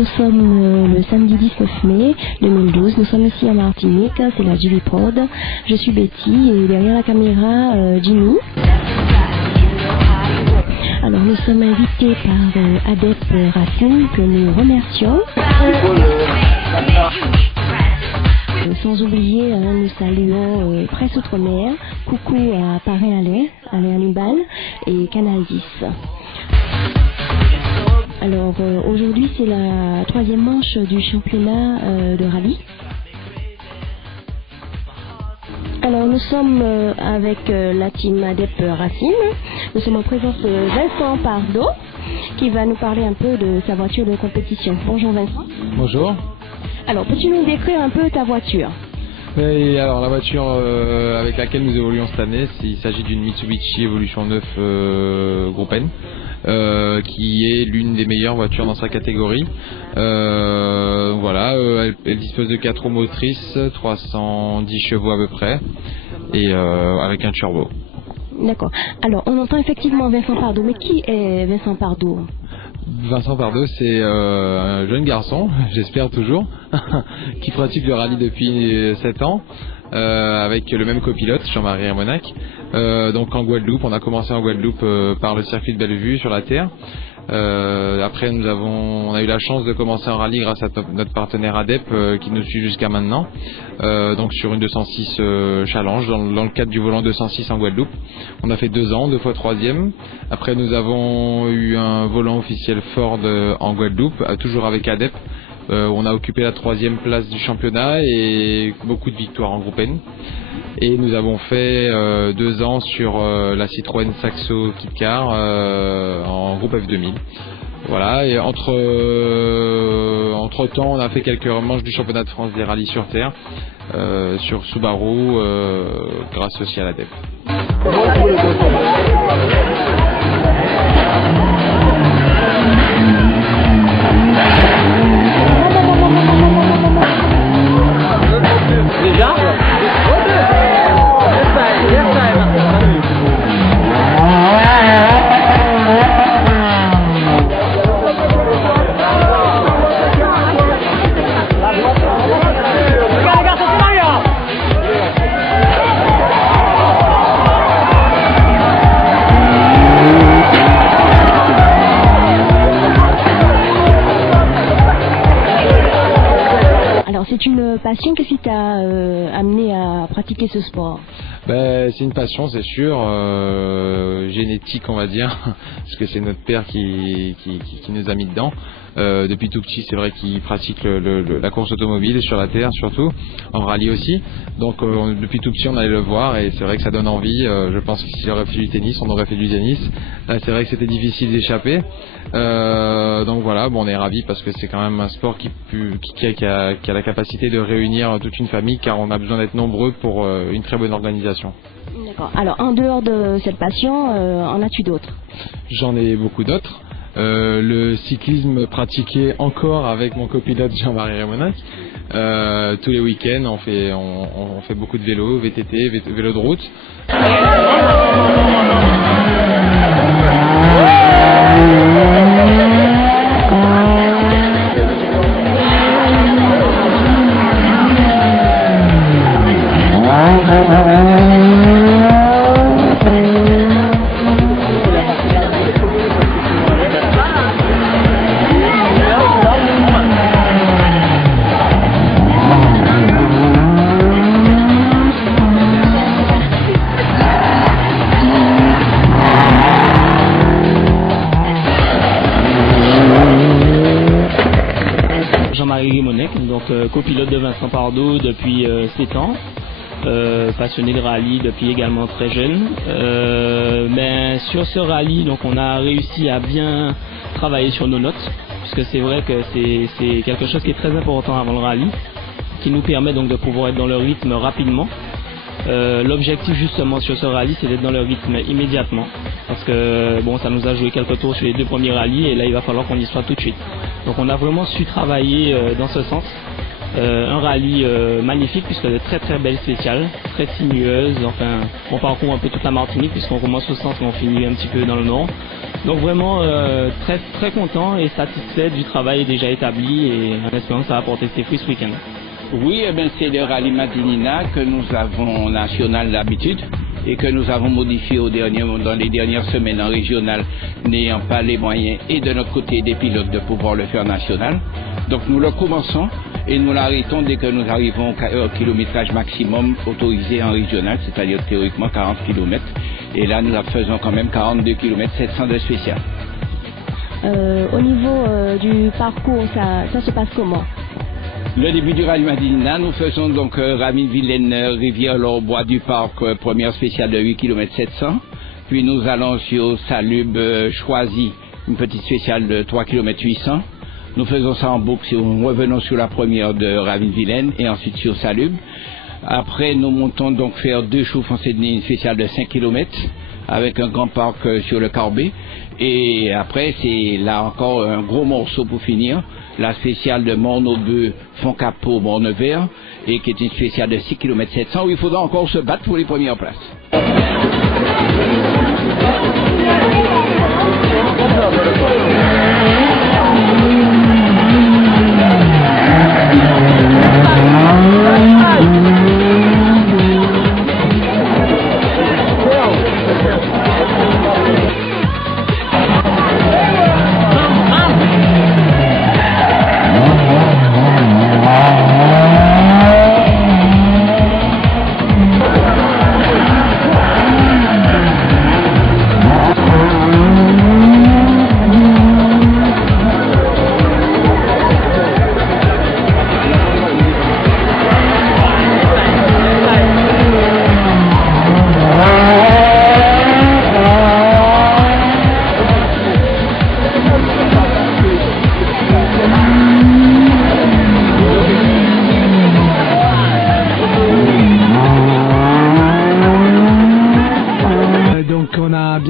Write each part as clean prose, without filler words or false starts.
nous sommes le samedi 19 mai 2012. Nous sommes ici en Martinique, c'est la Jilipod. Je suis Betty et derrière la caméra, Jimmy. Alors nous sommes invités par Adep Racine que nous remercions. Sans oublier, nous saluons Presse Outre-mer, coucou à Paris-Alain, Alain Hannibal et Canal 10. Alors aujourd'hui c'est la troisième manche du championnat de rallye. Alors nous sommes avec la team Adep Racine. Nous sommes en présence de Vincent Pardo qui va nous parler un peu de sa voiture de compétition. Bonjour Vincent. Bonjour. Alors peux-tu nous décrire un peu ta voiture? Et alors la voiture avec laquelle nous évoluons cette année, il s'agit d'une Mitsubishi Evolution 9 Groupe N. Qui est l'une des meilleures voitures dans sa catégorie. Voilà, elle dispose de 4 roues motrices, 310 chevaux à peu près, et avec un turbo. D'accord. Alors, on entend effectivement Vincent Pardo, mais qui est Vincent Pardo? Vincent Pardo, c'est un jeune garçon, j'espère toujours, qui pratique le rallye depuis 7 ans. Avec le même copilote, Jean-Marie Ramonac. Donc en Guadeloupe, on a commencé en Guadeloupe par le circuit de Bellevue sur la terre. Après on a eu la chance de commencer en rallye grâce à notre partenaire Adep qui nous suit jusqu'à maintenant. Donc sur une 206 Challenge dans le cadre du volant 206 en Guadeloupe. On a fait 2 ans, 2 fois 3e. Après nous avons eu un volant officiel Ford en Guadeloupe, toujours avec Adep. On a occupé la 3e place du championnat et beaucoup de victoires en groupe N. Et nous avons fait 2 ans sur la Citroën Saxo Kitcar en groupe F2000. Voilà, et entre temps, on a fait quelques manches du championnat de France des rallyes sur terre sur Subaru grâce aussi à l'ADEP. C'est une passion, qu'est-ce qui t'a amené à pratiquer ce sport? C'est une passion, c'est sûr, génétique on va dire, parce que c'est notre père qui nous a mis dedans. Depuis tout petit, c'est vrai qu'il pratique la course automobile sur la terre surtout, en rallye aussi. Donc depuis tout petit on allait le voir et c'est vrai que ça donne envie. Je pense que s'il aurait fait du tennis, on aurait fait du tennis. C'est vrai que c'était difficile d'échapper. Donc voilà, bon, on est ravis parce que c'est quand même un sport qui a la capacité de réunir toute une famille, car on a besoin d'être nombreux pour une très bonne organisation. D'accord. Alors en dehors de cette passion, en as-tu d'autres? J'en ai beaucoup d'autres. Le cyclisme pratiqué encore avec mon copilote Jean-Marie Ramonac. Tous les week-ends on fait beaucoup de vélo, VTT, vélo de route. Copilote de Vincent Pardo depuis 7 ans, passionné de rallye depuis également très jeune. Sur ce rallye, donc on a réussi à bien travailler sur nos notes, puisque c'est vrai que c'est quelque chose qui est très important avant le rallye, qui nous permet donc de pouvoir être dans le rythme rapidement. L'objectif justement sur ce rallye, c'est d'être dans le rythme immédiatement, parce que bon, ça nous a joué quelques tours sur les 2 premiers rallyes et là il va falloir qu'on y soit tout de suite. Donc on a vraiment su travailler dans ce sens. Un rallye magnifique puisque de très très belle spéciale, très sinueuse, enfin on parcourt un peu toute la Martinique puisqu'on commence au centre et on finit un petit peu dans le nord. Donc vraiment très très content et satisfait du travail déjà établi et en espérant que ça va porter ses fruits ce week-end. Oui, eh bien, c'est le rallye Madinina que nous avons national d'habitude et que nous avons modifié dans les dernières semaines en régional, n'ayant pas les moyens et de notre côté des pilotes de pouvoir le faire national. Donc nous le commençons et nous l'arrêtons dès que nous arrivons au kilométrage maximum autorisé en régional, c'est-à-dire théoriquement 40 km. Et là nous faisons quand même 42 km 700 de spécial. Au niveau du parcours, ça se passe comment? Le début du rallye Madinina, nous faisons donc Ramine-Vilaine, Rivière-Lorbois du Parc, première spéciale de 8 km 700. Puis nous allons sur Salub, Choisy, une petite spéciale de 3 km 800. Nous faisons ça en boucle, nous revenons sur la première de Ramine-Vilaine et ensuite sur Salub. Après, nous montons donc faire deux Choufons-Saint-Denis, une spéciale de 5 km avec un grand parc sur le Carbet. Et après, c'est là encore un gros morceau pour finir. La spéciale de Morneau-Bœuf, Foncapot, Mornevert, et qui est une spéciale de 6 km 700 où il faudra encore se battre pour les premières places.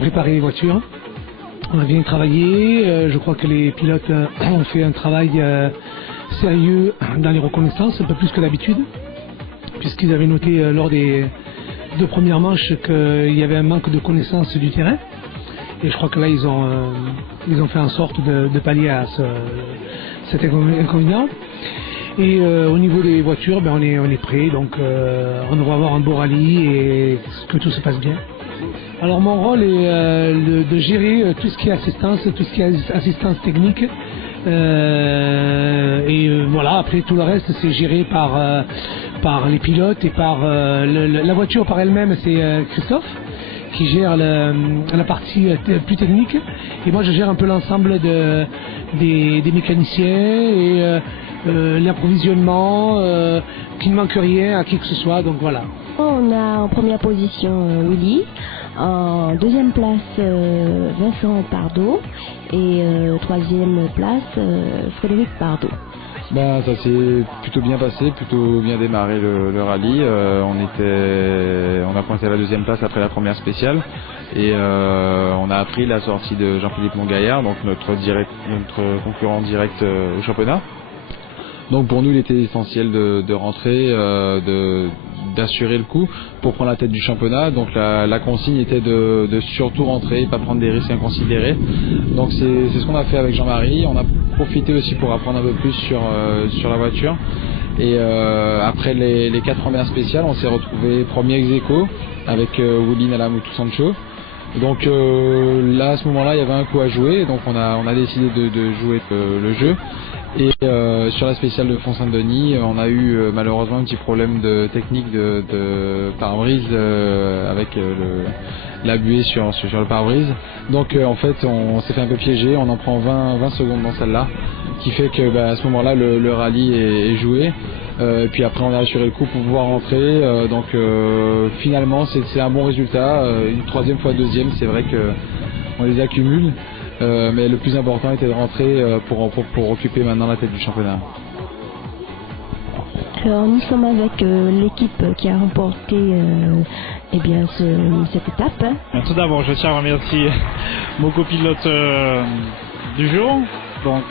Préparer les voitures. On a bien travaillé, je crois que les pilotes ont fait un travail sérieux dans les reconnaissances, un peu plus que d'habitude, puisqu'ils avaient noté lors des deux premières manches qu'il y avait un manque de connaissance du terrain. Et je crois que là ils ont fait en sorte de pallier à cet inconvénient. Et au niveau des voitures, on est prêt, donc on va avoir un beau rallye et que tout se passe bien. Alors mon rôle est de gérer tout ce qui est assistance, tout ce qui est assistance technique. Voilà, après tout le reste c'est géré par les pilotes et par la voiture par elle-même, c'est Christophe qui gère la partie plus technique. Et moi je gère un peu l'ensemble des mécaniciens et l'approvisionnement, qu'il ne manque rien à qui que ce soit, donc voilà. On a en première position Willy, en deuxième place Vincent Pardo et troisième place Frédéric Pardo. Ça s'est plutôt bien passé, plutôt bien démarré le rallye. On a pointé à la deuxième place après la première spéciale et on a appris la sortie de Jean-Philippe Montgaillard, donc notre concurrent direct au championnat. Donc pour nous il était essentiel de rentrer, d'assurer le coup pour prendre la tête du championnat. Donc la consigne était de surtout rentrer et pas prendre des risques inconsidérés. Donc c'est ce qu'on a fait avec Jean-Marie. On a profité aussi pour apprendre un peu plus sur la voiture. Et après les 4 premières spéciales, on s'est retrouvé premier ex-aequo avec Willy Nalamoutou Sancho. Donc là à ce moment-là il y avait un coup à jouer, donc on a décidé de jouer le jeu. Et sur la spéciale de Font-Saint-Denis, on a eu malheureusement un petit problème technique de pare-brise avec la buée sur le pare-brise. Donc en fait on s'est fait un peu piéger, on en prend 20 secondes dans celle-là, qui fait que à ce moment-là le rallye est joué. Puis après on a assuré le coup pour pouvoir rentrer, donc finalement c'est un bon résultat, une troisième fois deuxième, c'est vrai qu'on les accumule. Mais le plus important était de rentrer pour occuper maintenant la tête du championnat. Alors nous sommes avec l'équipe qui a remporté cette étape. Tout d'abord, je tiens à remercier mon copilote du jour, donc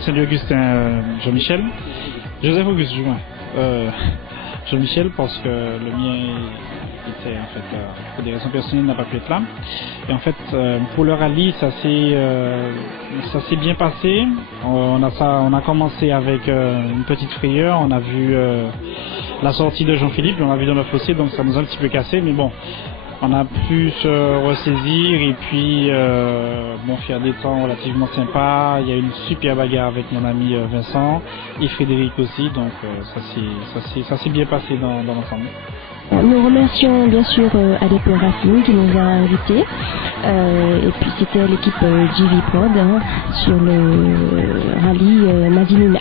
Saint-Augustin Jean-Michel, Joseph Auguste Juin. Jean-Michel, parce que le mien était en fait, pour des raisons personnelles, n'a pas pu être là. Et en fait, pour le rallye, ça s'est bien passé. On a commencé avec une petite frayeur. On a vu la sortie de Jean-Philippe, on l'a vu dans le fossé, donc ça nous a un petit peu cassé, mais bon. On a pu se ressaisir et puis faire des temps relativement sympas. Il y a eu une super bagarre avec mon ami Vincent et Frédéric aussi, donc ça s'est bien passé dans l'ensemble. Nous remercions bien sûr ADP Racing qui nous a invités et puis c'était l'équipe JV Prod sur le rallye Madinina.